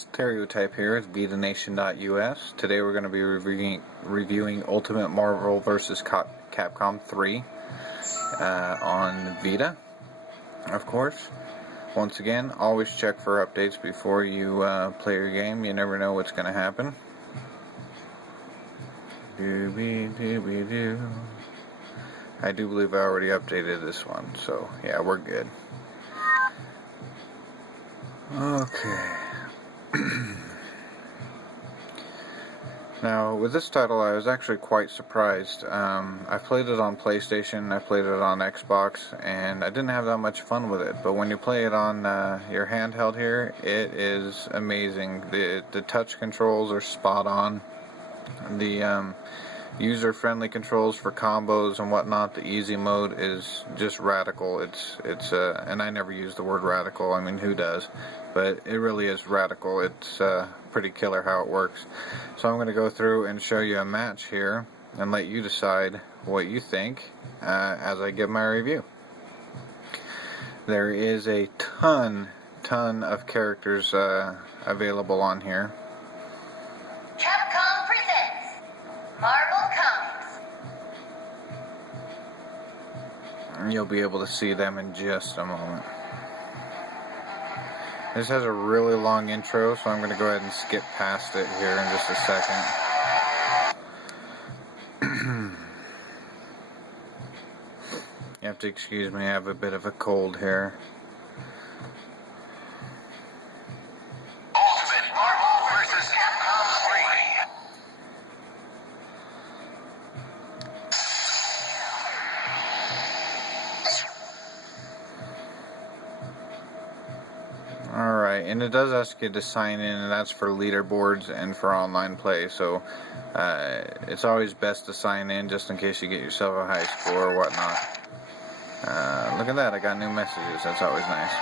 Stereotype here with VitaNation.us. Today we're going to be reviewing Ultimate Marvel vs. Capcom 3 on Vita, of course. Once again, always check for updates before you play your game. You never know what's going to happen. I do believe I already updated this one, so yeah, we're good. Okay. Now, with this title, I was actually quite surprised. I played it on PlayStation, I played it on Xbox, and I didn't have that much fun with it. But when you play it on your handheld here, it is amazing. The touch controls are spot on. The user-friendly controls for combos and whatnot, the easy mode is just radical. And I never use the word radical. I mean, who does? But it really is radical. It's pretty killer how it works. So I'm going to go through and show you a match here and let you decide what you think as I give my review. There is a ton of characters available on here. Capcom presents Marvel Comics. You'll be able to see them in just a moment. This has a really long intro, so I'm going to go ahead and skip past it here in just a second. You have to excuse me, I have a bit of a cold here. Ultimate Marvel vs. Capcom 3. Alright, and it does ask you to sign in, and that's for leaderboards and for online play, so it's always best to sign in just in case you get yourself a high score or whatnot. Look at that, I got new messages, that's always nice.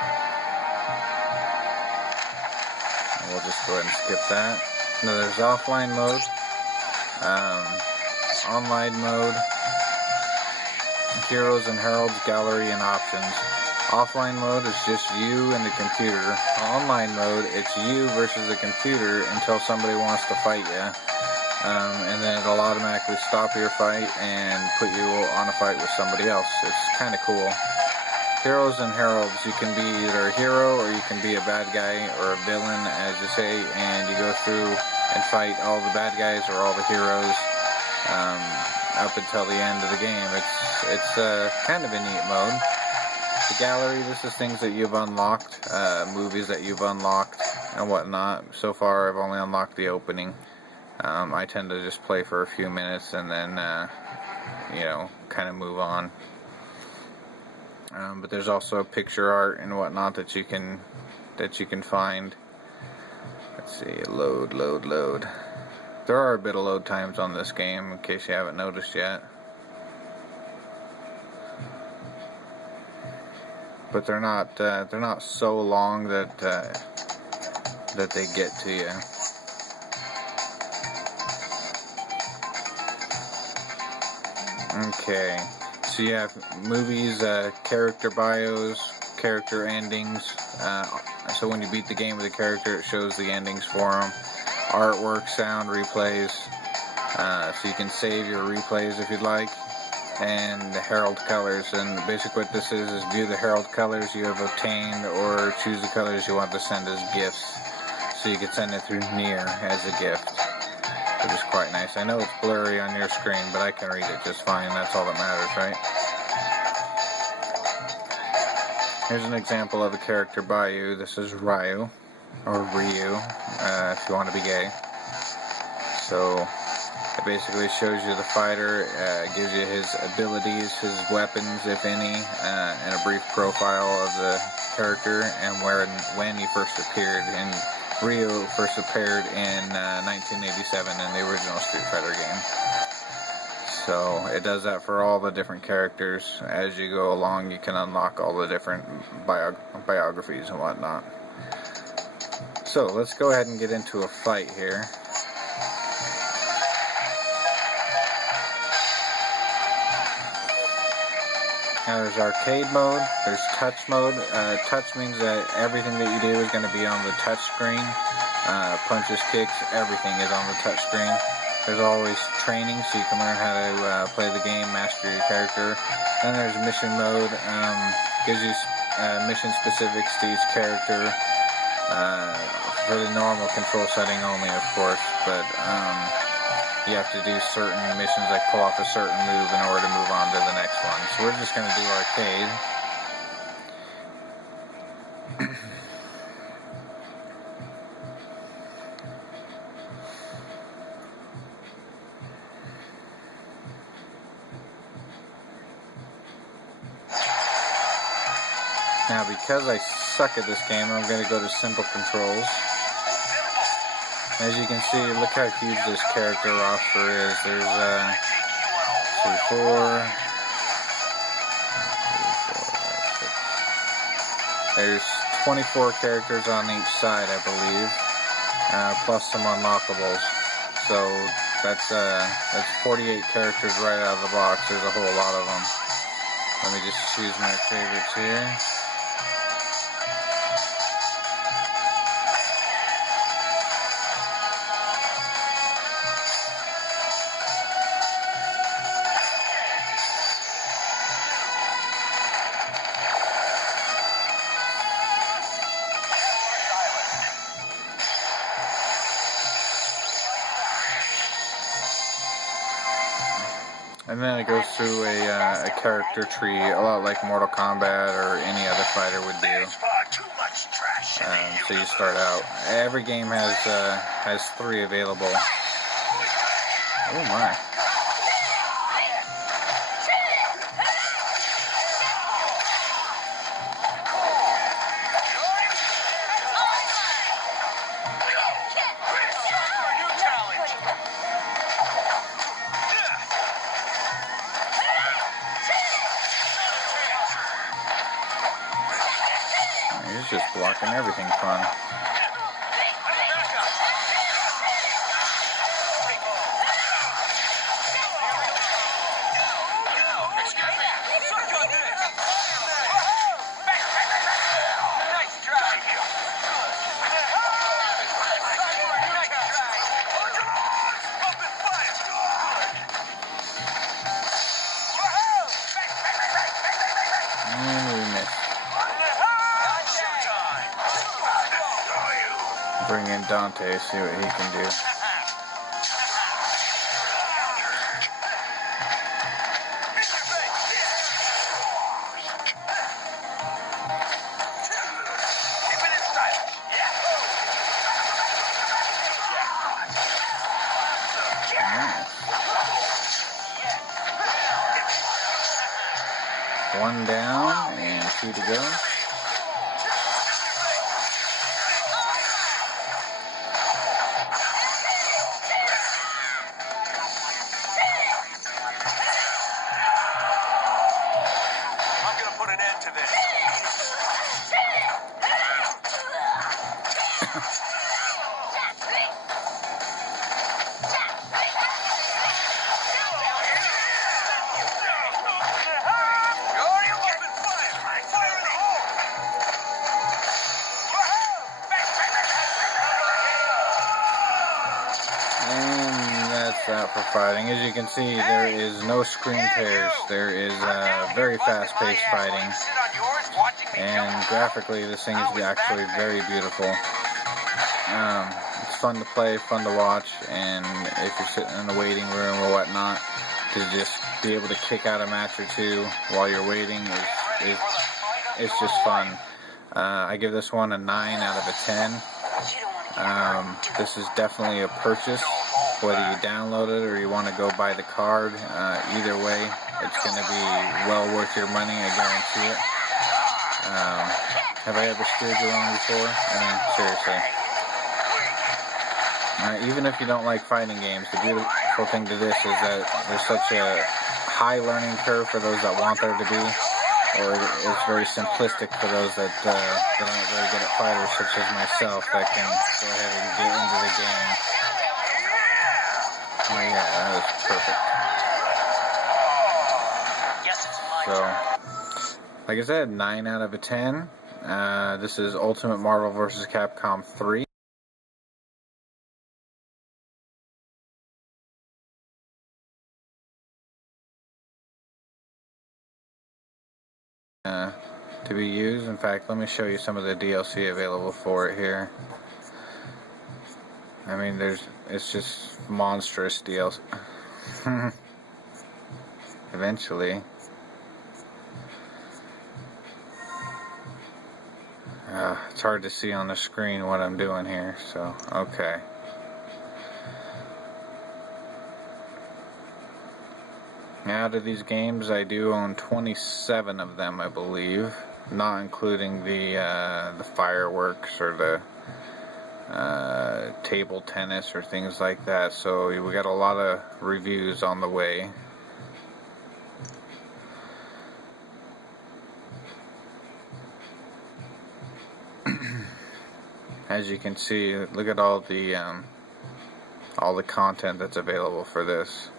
And we'll just go ahead and skip that. Now there's offline mode, online mode, heroes and heralds, gallery, and options. Offline mode is just you and the computer. Online mode, it's you versus the computer until somebody wants to fight you. And then it'll automatically stop your fight and put you on a fight with somebody else. It's kind of cool. Heroes and heralds, you can be either a hero or you can be a bad guy or a villain, as you say, and you go through and fight all the bad guys or all the heroes up until the end of the game. It's kind of a neat mode. The gallery, this is things that you've unlocked, movies that you've unlocked and whatnot. So far I've only unlocked the opening. I tend to just play for a few minutes and then, kind of move on. But there's also picture art and whatnot that you can find. Let's see, load. There are a bit of load times on this game in case you haven't noticed yet. But they're not so long that they get to you. Okay, so you have movies, character bios, character endings. So when you beat the game with a character, it shows the endings for them. Artwork, sound, replays. So you can save your replays if you'd like. And the herald colors, and basically what this is view the herald colors you have obtained or choose the colors you want to send as gifts, so you can send it through Nier as a gift, which is quite nice. I know it's blurry on your screen, but I can read it just fine. That's all that matters, right? Here's an example of a character by you. This is Ryu, or Ryu, if you want to be gay. So it basically shows you the fighter, gives you his abilities, his weapons, if any, and a brief profile of the character and when he first appeared. And Ryu first appeared in 1987 in the original Street Fighter game. So it does that for all the different characters. As you go along, you can unlock all the different biographies and whatnot. So let's go ahead and get into a fight here. Now there's arcade mode, there's touch mode. Touch means that everything that you do is going to be on the touch screen. punches, kicks, everything is on the touchscreen. There's always training, so you can learn how to play the game, master your character. Then there's mission mode, gives you mission specifics to each character, for the normal control setting only, of course, but you have to do certain missions, like pull off a certain move in order to move on to the next one. So we're just going to do arcade. Now, because I suck at this game, I'm going to go to simple controls. As you can see, look how huge this character roster is. There's 2, 4, 6. There's 24 characters on each side, I believe, plus some unlockables. So that's 48 characters right out of the box. There's a whole lot of them. Let me just choose my favorites here. And then it goes through a character tree, a lot like Mortal Kombat or any other fighter would do. So you start out. Every game has 3 available. Oh my. He's just blocking everything fun. And we missed. Bring in Dante, see what he can do. Nice. 1 down and 2 to go. And that's that for fighting. As you can see, there is no screen tears. There is very fast-paced fighting. And graphically, this thing is actually very beautiful. It's fun to play, fun to watch, and if you're sitting in a waiting room or whatnot, to just be able to kick out a match or two while you're waiting is just fun. I give this one a 9 out of a 10. This is definitely a purchase, whether you download it or you want to go buy the card. Either way, it's going to be well worth your money, I guarantee it. Have I ever steered you wrong before? I mean, seriously. Even if you don't like fighting games, the beautiful thing to this is that there's such a high learning curve for those that want there to be, or it's very simplistic for those that aren't very good at fighters, such as myself, that can go ahead and get into the game. Oh yeah, that was perfect. So, like I said, 9 out of a 10. This is Ultimate Marvel vs. Capcom 3. to be used. In fact, let me show you some of the DLC available for it here. I mean, it's just monstrous DLC. Eventually. It's hard to see on the screen what I'm doing here, so, okay. Out of these games, I do own 27 of them, I believe, not including the fireworks or the table tennis or things like that. So we got a lot of reviews on the way. As you can see, look at all the content that's available for this.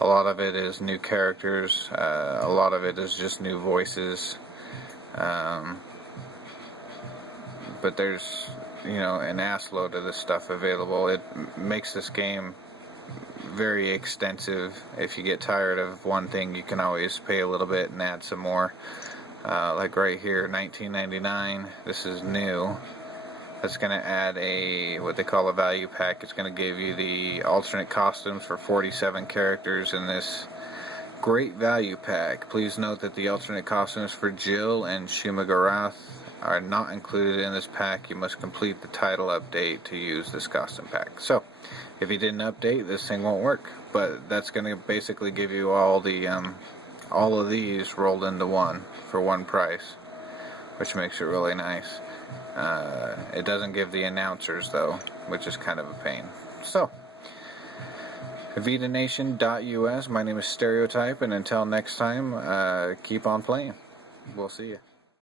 A lot of it is new characters, a lot of it is just new voices, but there's, you know, an assload of this stuff available. It makes this game very extensive. If you get tired of one thing, you can always pay a little bit and add some more. Like right here, $19.99. This is new. That's going to add what they call a value pack. It's going to give you the alternate costumes for 47 characters in this great value pack. Please note that the alternate costumes for Jill and Shumagarath are not included in this pack. You must complete the title update to use this costume pack. So, if you didn't update, this thing won't work. But that's going to basically give you all of these rolled into one for one price, which makes it really nice. It doesn't give the announcers though, which is kind of a pain. So, VitaNation.us. My name is Stereotype, and until next time, keep on playing. We'll see you.